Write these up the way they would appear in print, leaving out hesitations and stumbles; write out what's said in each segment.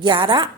11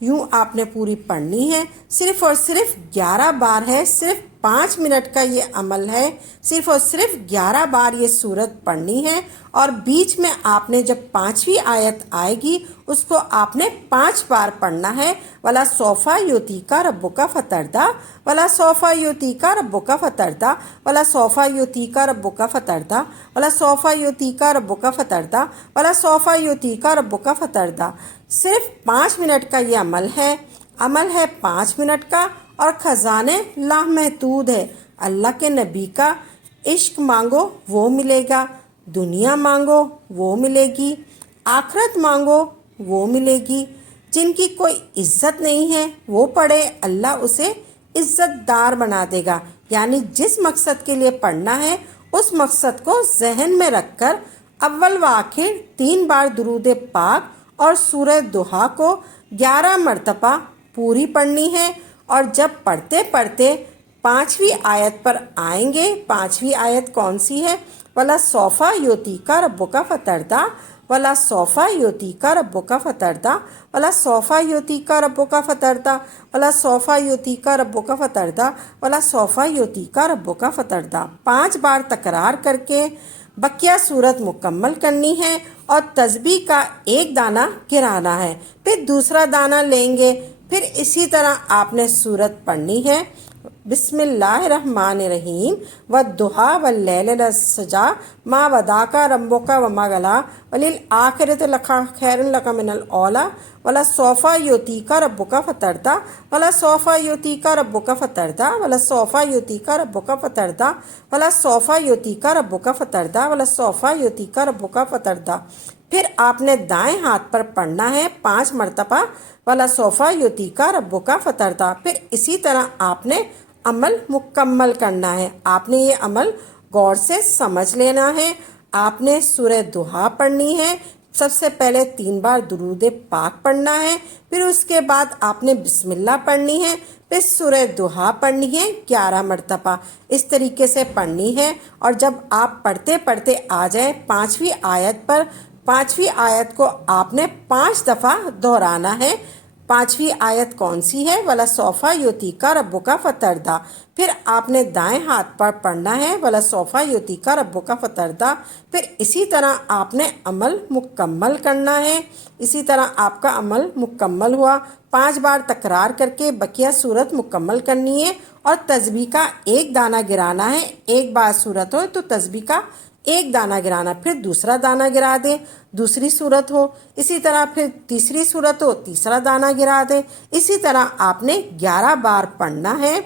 یوں آپ نے پوری پڑھنی ہے، صرف اور صرف 11 بار ہے، صرف 5 منٹ کا یہ عمل ہے، صرف اور صرف 11 بار یہ سورت پڑھنی ہے، اور بیچ میں آپ نے جب 5ویں آیت آئے گی اس کو آپ نے 5 بار پڑھنا ہے۔ وَلَا سَوْفَ يُعْطِيكَ رَبُّكَ فَتَرْضَىٰ وَلَا سَوْفَ يُعْطِيكَ رَبُّكَ فَتَرْضَىٰ وَلَا سَوْفَ يُعْطِيكَ رَبُّكَ فَتَرْضَىٰ وَلَا سَوْفَ يُعْطِيكَ رَبُّكَ فَتَرْضَىٰ وَلَا سَوْفَ يُعْطِيكَ رَبُّكَ فَتَرْضَىٰ۔ صرف 5 منٹ کا یہ عمل ہے 5 منٹ کا، اور خزانے لامحدود ہے۔ اللہ کے نبی کا عشق مانگو وہ ملے گا، دنیا مانگو وہ ملے گی، آخرت مانگو وہ ملے گی۔ جن کی کوئی عزت نہیں ہے وہ پڑھے، اللہ اسے عزت دار بنا دے گا۔ یعنی جس مقصد کے لیے پڑھنا ہے اس مقصد کو ذہن میں رکھ کر اول و آخر 3 بار درود پاک اور سورہ دہا کو 11 مرتبہ پوری پڑھنی ہے، اور جب پڑھتے پڑھتے 5ویں آیت پر آئیں گے۔ 5ویں آیت کون سی ہے؟ وَلَا سَوْفَ يُعْطِيكَ رَبُّكَ فَتَرْضَىٰ وَلَا سَوْفَ يُعْطِيكَ رَبُّكَ فَتَرْضَىٰ وَلَا سَوْفَ يُعْطِيكَ رَبُّكَ فَتَرْضَىٰ وَلَا سَوْفَ يُعْطِيكَ رَبُّكَ فَتَرْضَىٰ وَلَا سَوْفَ يُعْطِيكَ رَبُّكَ فَتَرْضَىٰ 5 بار تکرار کر کے بقیہ صورت مکمل کرنی ہے، اور تسبیح کا 1 دانہ گرانا ہے، پھر دوسرا دانہ لیں گے، پھر اسی طرح آپ نے صورت پڑھنی ہے۔ بسم اللہ الرحمن الرحیم والضحیٰ واللیل اذا سجی ما ودعک ربک وما قلی وللآخرۃ خیر لک من الاولی ولسوف یعطیک ربک فترضی ولسوف یعطیک ربک فترضی ولسوف یعطیک ربک فترضی ولسوف یعطیک ربک فترضی ولسوف یعطیک ربک فترضی۔ پھر آپ نے دائیں ہاتھ پر پڑھنا ہے 5 مرتبہ وَلَسَوْفَ يُعْطِيكَ رَبُّكَ فَتَرْضَىٰ۔ پھر اسی طرح آپ نے عمل مکمل کرنا ہے۔ آپ نے یہ عمل غور سے سمجھ لینا ہے۔ آپ نے سورہ دہا پڑھنی ہے، سب سے پہلے 3 بار درود پاک پڑھنا ہے، پھر اس کے بعد آپ نے بسم اللہ پڑھنی ہے، پھر سورہ دہا پڑھنی ہے 11 مرتبہ، اس طریقے سے پڑھنی ہے۔ اور جب آپ پڑھتے پڑھتے آ جائیں 5ویں آیت پر، 5ویں آیت کو آپ نے 5 دفعہ دہرانا ہے۔ 5ویں آیت کون سی ہے؟ وَلَسَوْفَ يُعْطِيكَ رَبُّكَ فَتَرْضَىٰ۔ پھر آپ نے دائیں ہاتھ پر پڑھنا ہے وَلَسَوْفَ يُعْطِيكَ رَبُّكَ فَتَرْضَىٰ۔ پھر اسی طرح آپ نے عمل مکمل کرنا ہے۔ اسی طرح آپ کا عمل مکمل ہوا، 5 بار تکرار کر کے بقیہ صورت مکمل کرنی ہے، اور تسبیح کا 1 دانہ گرانا ہے۔ 1 بار صورت ہو تو تسبیح کا 1 دانہ گرانا، پھر دوسرا دانہ گرا دیں، دوسری صورت ہو اسی طرح، پھر تیسری صورت ہو تیسرا دانہ گرا دیں۔ اسی طرح آپ نے 11 بار پڑھنا ہے۔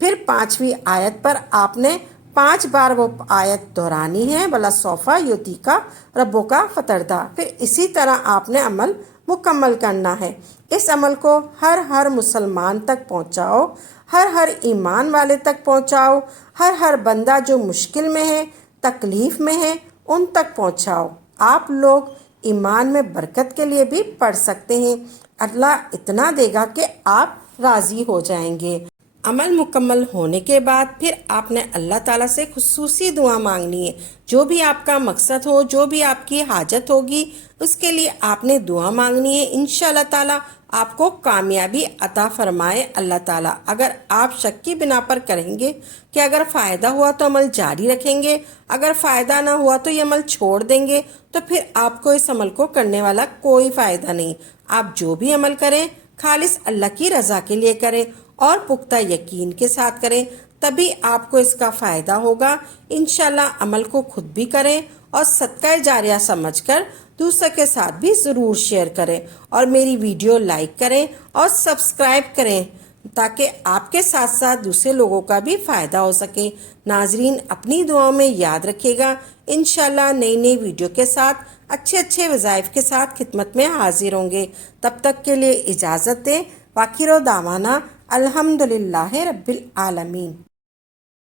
پھر 5ویں آیت پر آپ نے 5 بار وہ آیت دہرانی ہے، وَلَسَوْفَ يُعْطِيكَ رَبُّكَ فَتَرْضَىٰ۔ پھر اسی طرح آپ نے عمل مکمل کرنا ہے۔ اس عمل کو ہر مسلمان تک پہنچاؤ، ہر ایمان والے تک پہنچاؤ، ہر بندہ جو مشکل میں ہے، تکلیف میں ہے، ان تک پہنچاؤ۔ آپ لوگ ایمان میں برکت کے لیے بھی پڑھ سکتے ہیں، اللہ اتنا دے گا کہ آپ راضی ہو جائیں گے۔ عمل مکمل ہونے کے بعد پھر آپ نے اللہ تعالیٰ سے خصوصی دعا مانگنی ہے۔ جو بھی آپ کا مقصد ہو، جو بھی آپ کی حاجت ہوگی، اس کے لیے آپ نے دعا مانگنی ہے۔ انشاءاللہ تعالیٰ آپ کو کامیابی عطا فرمائے اللہ تعالیٰ۔ اگر آپ شک کی بنا پر کریں گے کہ اگر فائدہ ہوا تو عمل جاری رکھیں گے، اگر فائدہ نہ ہوا تو یہ عمل چھوڑ دیں گے، تو پھر آپ کو اس عمل کو کرنے والا کوئی فائدہ نہیں۔ آپ جو بھی عمل کریں خالص اللہ کی رضا کے لیے کریں اور پختہ یقین کے ساتھ کریں، تبھی آپ کو اس کا فائدہ ہوگا۔ انشاءاللہ عمل کو خود بھی کریں اور صدقہ جاریہ سمجھ کر دوسرے کے ساتھ بھی ضرور شیئر کریں، اور میری ویڈیو لائک کریں اور سبسکرائب کریں تاکہ آپ کے ساتھ ساتھ دوسرے لوگوں کا بھی فائدہ ہو سکے۔ ناظرین اپنی دعاؤں میں یاد رکھیے گا، انشاءاللہ نئی ویڈیو کے ساتھ اچھے وظائف کے ساتھ خدمت میں حاضر ہوں گے۔ تب تک کے لیے اجازت دیں۔ وآخر دعوانا الحمدللہ رب العالمین۔